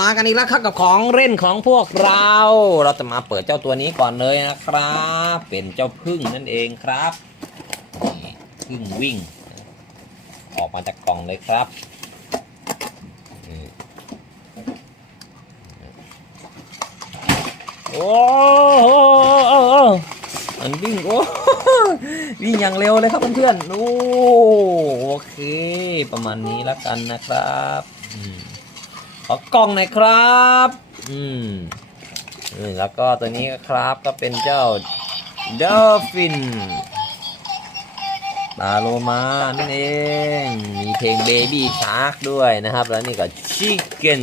มากันอีกแล้วครับกับของเล่นของพวกเรา เราจะมาเปิดเจ้าตัวนี้ก่อนเลยนะครับ เป็นเจ้าพึ่งนั่นเองครับพึ่งวิ่ง ออกมาจากกล่องเลยครับโอ้โหมันวิ่งโอ้วิ่งอย่างเร็วเลยครับเพื่อนๆโอ้โอเค ประมาณนี้แล้วกันนะครับ อืม ขอกล่องหน่อยครับอืมอืมแล้วก็ตัวนี้ครับก็เป็นเจ้าเดอลฟินปลาโลมานั่นเอง มีเพลง Baby Shark ด้วยนะครับ แล้วนี่ก็ Chicken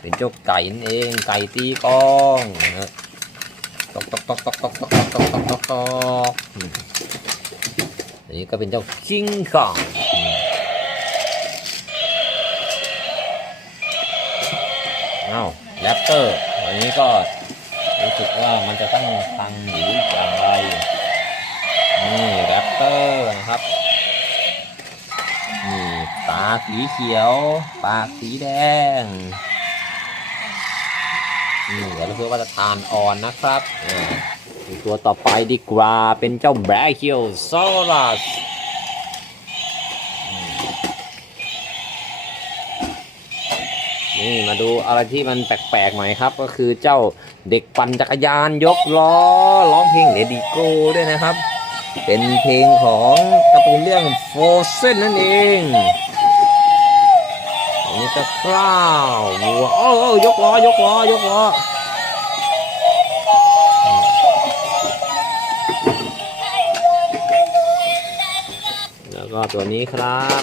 เป็นเจ้าไก่นั่นเอง ไก่ตีกลองนะครับตอกตอกตอกตอกตอกตอกตอกตอกตอกตอกอืมอันนี้ก็เป็นเจ้าคิงคอง อ้าวแรปเตอร์อันนี้ก็รู้สึกว่ามันจะต้องฟังหรืออย่างไร นี่แรปเตอร์นะครับนี่ตาสีเขียว ปากสีแดงนี่เดี๋ยวเราเพื่อว่าจะทานอ่อนนะครับตัวต่อไปดีกว่าเป็นเจ้าแบล็คคิวโซอรัส นี่มาดูอะไรที่มันแปลกๆหน่อยครับ ก็คือเจ้าเด็กปั่นจักรยานยกล้อร้องเพลงเลดีโก้ด้วยนะครับ เป็นเพลงของการ์ตูนเรื่องโฟเซนนั่นเองอันนี้ก็คร่าววัวโอ้โอ้ยกล้อยกล้อยกล้อแล้วก็ตัวนี้ครับ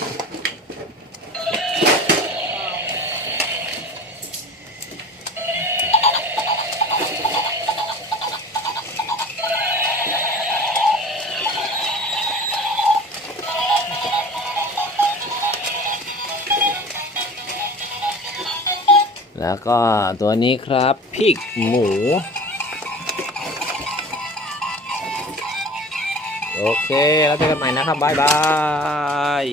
แล้วก็ตัวนี้ครับพริกหมูโอเค แล้วเจอกันใหม่นะครับ บ๊ายบาย